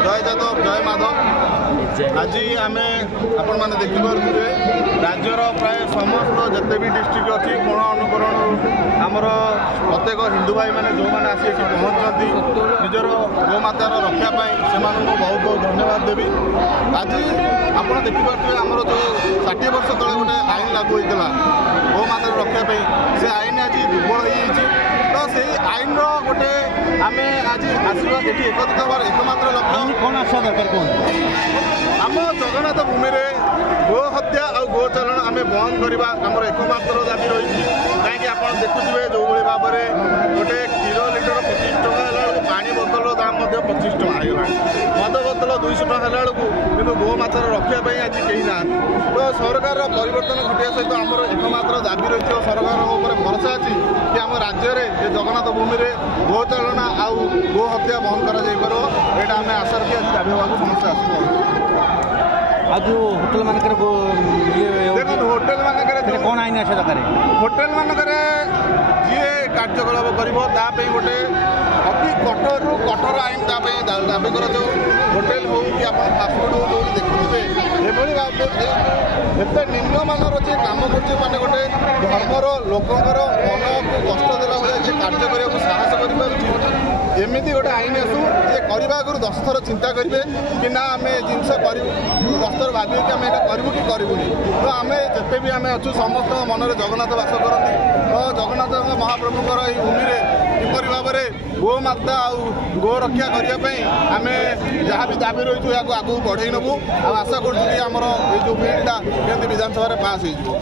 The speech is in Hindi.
जय जादव जय माधव। आज आम आपण मैंने देखिपे राज्यर प्राय समस्त जिते भी डिस्ट्रिक्ट अच्छी कोण अनुकरण आमर प्रत्येक हिंदू भाई मैंने जो मैंने आसी पहुँचती निजर गोमातार रक्षापी से बहुत बहुत धन्यवाद देवी। आज आप देखिपे आमर जो 60 वर्ष तले गोटे आईन लागू होता गोमातार रक्षापी से आईन आज दुर्बल हो तो से आईन गोटे आम आज आसवा ये एकत्रित हमार एकमात्र लक्ष्य कौन आसा दरकार आम जगन्नाथ भूमि में गो हत्या और गो चालन आम बंद करवा आमर एकमात्र दाबी रही कहीं आप देखुए जो भाव में गोटे क्षीर लिटर 25 टका है पानी बोतल दाम 25 टका होगा मद बोतल 200 टका है कि गोमातार रक्षापी आज कहीं ना तो सरकार परिवर्तन घटिया सहित आमर एकमात्र दाबी रही सरकार भरोसा अच्छी कि आम राज्य में जगन्नाथ भूमि में गो चालना आउ गो हत्या बंद कर आम आशा रखी आज दाबी होगा समस्या आस आज होटेल मानकर देखो होटेल मानक कौन आईन आसा दरकार होटेल मानक जी कार्यकलाप कर गोटे अति कठोर कठोर आईन दाबी कर होटेल हो कि आप फास्टफुड हो जो देखुए एत निम्नमानर जी कम कर गोटे धर्मर लोकंर मन को कष्ट देला भाई कार्य करने साहस कर एमती गोटे आईन आसू जे करने आगु 10 थर चिंता करेंगे कि ना आम जिनस कर 10 थर भावे कि आम यहाँ करूँ कि करूनी तो आम जिते भी आम अच्छु समस्त मन में जगन्नाथ बास करती तो जगन्नाथ महाप्रभुंर ये भूमि में किपर भाव में गोमाता गो रक्षा करने आम जहाँ भी दाबी रही है आगू बढ़ई नबू आशा करूँ आमर ये जो बिलटा केमती विधानसभा पास हो।